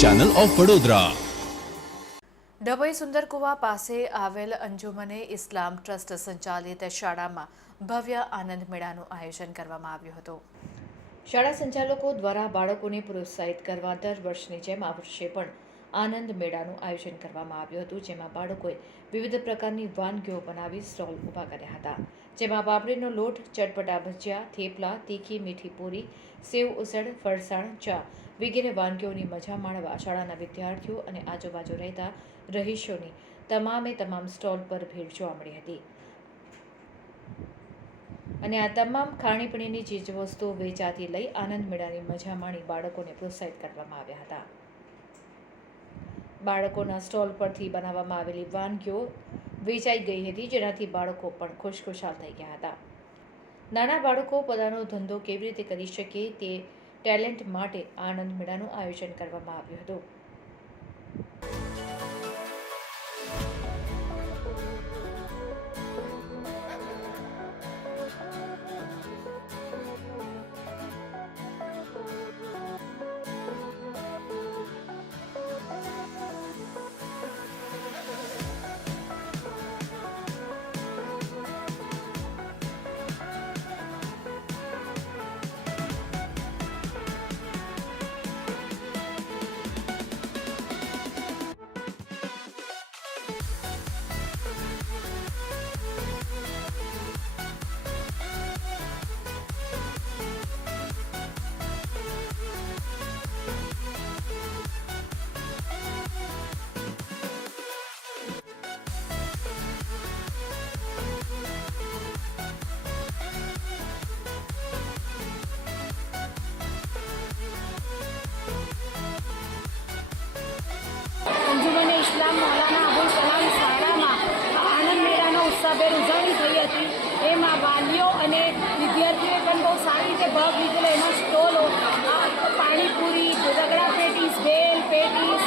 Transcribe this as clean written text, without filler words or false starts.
Channel of Vadodara. Dabhoi Sundarkuva પાસે આવેલ અંજુમને ઇસ્લામ trust સંચાલિત શાળામાં ભવ્ય આનંદ મેળાનું આયોજન કરવામાં આવ્યું હતું। શાળા સંચાલકો દ્વારા બાળકોને પ્રોત્સાહિત કરવા દર વર્ષની જેમ આ વર્ષે પણ આનંદ મેળાનું આયોજન કરવામાં આવ્યું હતું, જેમાં બાળકોએ વિવિધ પ્રકારની વાનગીઓ બનાવી સ્ટોલ ઊભા કર્યા હતા, જેમાં પાપડીનો લોટ, ચટપટા ભજીયા, થેપલા, તીખી મીઠી પૂરી, સેવ ઉસળ, ફરસાણ, ચા વગેરે વાનગીઓની મજા માણવા શાળાના વિદ્યાર્થીઓ અને આજુબાજુ રહેતા રહીશોની તમામ સ્ટોલ પર ભીડ જોવા મળી હતી અને આ તમામ ખાણીપીણીની ચીજવસ્તુઓ વેચાતી લઈ આનંદ મેળાની મજા માણી બાળકોને પ્રોત્સાહિત કરવામાં આવ્યા હતા। બાળકોના સ્ટોલ પરથી બનાવવામાં આવેલી વાનગીઓ વેચાઈ ગઈ હતી, જેનાથી બાળકો પણ ખુશખુશાલ થઈ ગયા હતા। નાના બાળકો પોતાનો ધંધો કેવી રીતે કરી શકે તે ટેલેન્ટ માટે આનંદ મેળાનું આયોજન કરવામાં આવ્યું હતું। અંજુમને ઇસ્લામ મૌલાના અબુલ કલામ શાળામાં આનંદ મેળાનો ઉત્સાહભેર ઉજવણી થઈ હતી। એમાં વાલીઓ અને વિદ્યાર્થીઓએ પણ બહુ સારી રીતે ભાગ લીધેલો। એમાં સ્ટોલો પાણીપુરી, રગડા પેટીસ, ભેલ પેટીસ,